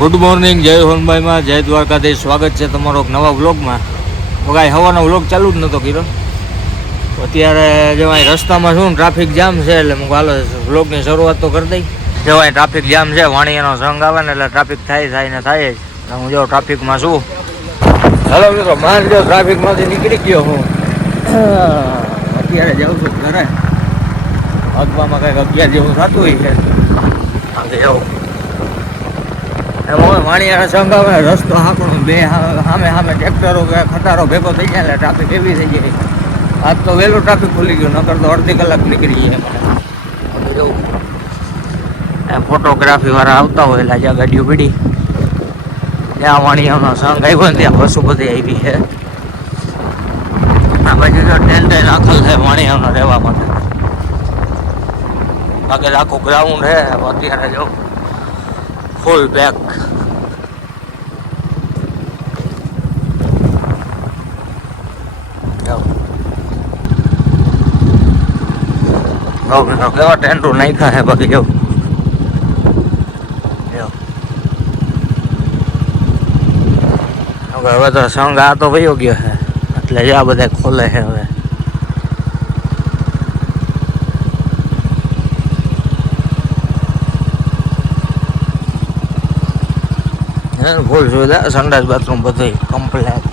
Good morning, જય હોનભાઈમાં, જય દ્વારકાધીશ. સ્વાગત છે તમારો નવા વ્લોગમાં. તો કાંઈ હવાનો વ્લોગ ચાલુ જ નહોતો કર્યો. અત્યારે જવાય રસ્તામાં શું ટ્રાફિક જામ છે, એટલે હું હાલો વ્લોગની શરૂઆત તો કરી દઈ. જવાય ટ્રાફિક જામ છે, વાણિયાનો સંઘ આવે ને એટલે ટ્રાફિક થાય ને થાય જ. હું જો ટ્રાફિકમાં છું. હાલો મિત્રો, માન જો ટ્રાફિકમાંથી નીકળી ગયો હું. અત્યારે જાઉં છું ઘરે. અગવામાં કંઈક 11 જેવું થતું હોય છે. આગળ જાઉં એમાં વાણિયાનો સંઘ આવે, રસ્તો હાંકણો બે સામે ટ્રેક્ટરો ખટારો ભેગો થઈ જાય એટલે ટ્રાફિક એવી થઈ જાય. આજ તો વહેલું ટ્રાફિક ખુલી ગયું, નકર તો અડધી કલાક નીકળી જાય. ફોટોગ્રાફી વાળા આવતા હોય એટલે જ્યાં ગાડીઓ પડી ત્યાં વાણિયાનો સંઘ આવ્યો ને ત્યાં બસો બધી આવી છે. આ બાજુ તો ટેન્ટ રાખેલ છે વાણિયાનો રહેવા માટે. આગળ આખું ગ્રાઉન્ડ છે. અત્યારે જો ફૂલ પેક. કેવા ટેન્ટો નાખ્યા છે બાકી જો. હવે તો સંઘ આ તો વયો ગયો છે એટલે આ બધા ખોલે છે હવે. ફૂલ સુવિધા, સંડાસ બાથરૂમ બધું કમ્પ્લેટ.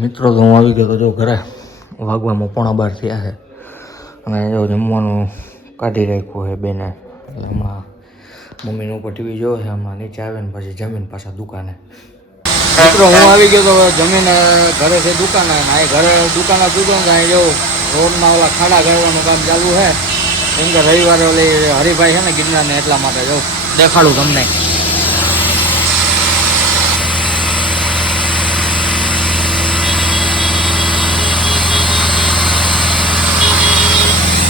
મિત્રો તો હું આવી ગયો તો જો ઘરે. વાગવામાં 11:15 થયા છે અને જો જમવાનું કાઢી રાખ્યું છે બેને. એટલે હમણાં મમ્મીનું ઉપર ટીવી જોવે છે, હમણાં નીચે આવે ને પછી જમીન પાછા દુકાને. મિત્રો હું આવી ગયો તો જમીને ઘરે છે દુકાને. આ ઘરે દુકાને દૂધો ને જો રોડમાં ઓલા ખાડા ગાળવાનું કામ ચાલુ છે. કેમ કે રવિવારે ઓલી હરિભાઈ છે ને ગિરનારને, એટલા માટે જો દેખાડું તમને.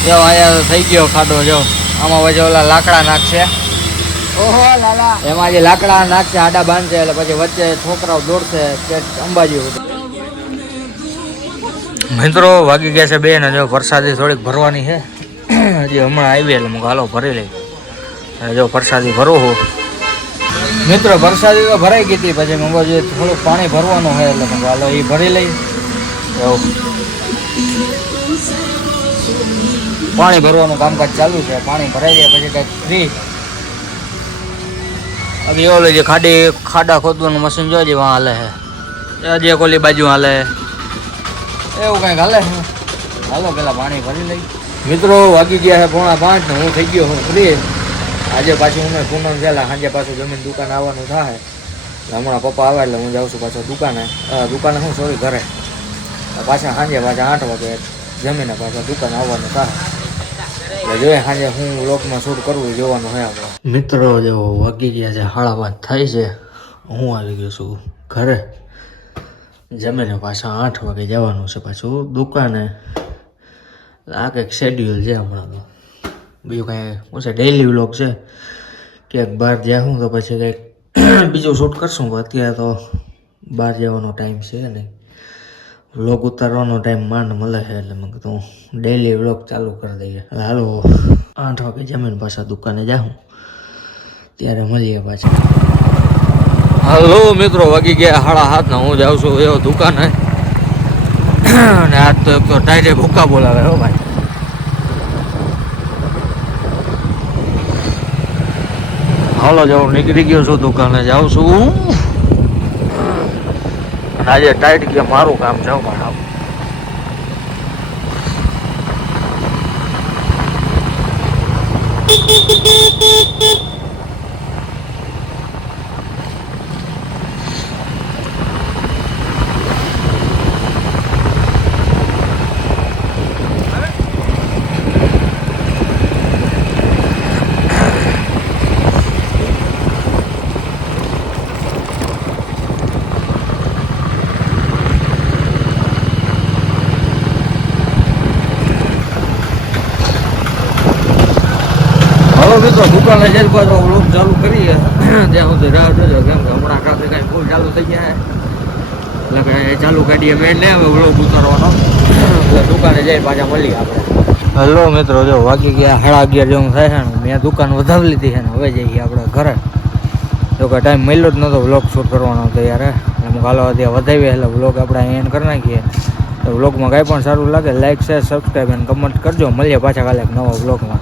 જો અહીંયા થઈ ગયો ખાડો. જો આમાં પછી ઓલા લાકડા નાખશે. ઓહો લાલા, એમાં જે લાકડા નાખશે, આડા બાંધશે એટલે પછી વચ્ચે છોકરાઓ દોડશે અંબાજી. મિત્રો વાગી ગયા છે 2 ને જો પ્રસાદી થોડીક ભરવાની છે. હજી હમણાં આવી એટલે હું હાલો ભરી લઈ. જો પ્રસાદી ભરવું હું. મિત્રો પ્રસાદી તો ભરાઈ ગઈ હતી, પછી હું થોડુંક પાણી ભરવાનું હોય એટલે હું હાલો એ ભરી લઈ. પાણી ભરવાનું કામકાજ ચાલુ છે. પાણી ભરાઈ જાય પછી કંઈક ફ્રી. હજી ઓલો જે ખાડા ખોદવાનું મશીન જોજે વાં હાલે છે. હજી એક ઓલી બાજુ હાલે, એવું કંઈક હાલે છે. હાલો પેલા પાણી ભરી લઈ. મિત્રો વાગી ગયા છે 4:45 ને હું થઈ ગયો હું ફ્રી. આજે પાછું હું પૂનમ છેલ્લા સાંજે પાછું જમીન દુકાને આવવાનું થાય. હમણાં પપ્પા આવે એટલે હું જાઉં છું પાછો દુકાને. શું સોરી ઘરે. પાછા સાંજે પાછા 8 વાગે જમીને પાછા દુકાને આવવાનું થાય. જોઈએ સાંજે હું વ્લોગમાં શૂટ કરવું જોવાનું હોય આપણે. મિત્રો જો વાગી ગયા છે 5:30 થાય છે. હું આવી ગયો છું ઘરે. જમીને પાછા 8 વાગે જવાનું છે પાછું દુકાને. આ કંઈક શેડ્યુલ છે હમણાં તો. બીજું કાંઈ શું છે, ડેઇલી વ્લોગ છે. ક્યાંક બહાર જાઉં તો પછી કંઈક બીજું શૂટ કરશું. અત્યારે તો બહાર જવાનો ટાઈમ છે નહીં. વ્લોગ ઉતારવાનો ટાઈમ માંડ મળે છે એટલે મેં કીધું ડેઈલી વ્લોગ ચાલુ કરી દઈએ. હાલો 8 વાગે જમીને પાછા દુકાને જાઉં ત્યારે મળીએ પાછા. હાલો મિત્રો વાગી ગયા 7:30 ને હું જાઉં છું એવો દુકાને. અને આજ તો એક તો ટાઈટે ભૂકા બોલાવે હો ભાઈ. હાલો જાઉં નીકળી ગયો છું દુકાને, જાઉં છું. આજે ટાઈટ કે મારું કામ જાઉં પણ મિત્રો દુકાને જઈ પાછો વ્લોગ ચાલુ કરીએ ત્યાં સુધી રાહ જોજો કેમ કે હમણાં ખાતે કાંઈ ફૂલ ચાલુ થઈ ગયા એટલે કે ચાલુ કાઢીએ મેં ને હવે વ્લોગ ઉતારવાનો એટલે દુકાને જઈ પાછા મળીએ આપણે. હલો મિત્રો, જો વાગી ગયા 11:30 જેવું થાય છે ને મેં દુકાન વધાવી લીધી છે ને હવે જઈએ આપણે ઘરે. જો કે ટાઈમ મળ્યો જ નહોતો વ્લોગ શૂટ કરવાનો હતો યાર, એટલે હાલો ત્યાં વધાવીએ એટલે વ્લોગ આપણે અહીંયા એન્ડ કરી નાખીએ. તો વ્લોગમાં કાંઈ પણ સારું લાગે લાઈક શેર સબસ્ક્રાઈબ અને કમેન્ટ કરજો. મળીએ પાછા કાલે એક નવા વ્લોગમાં.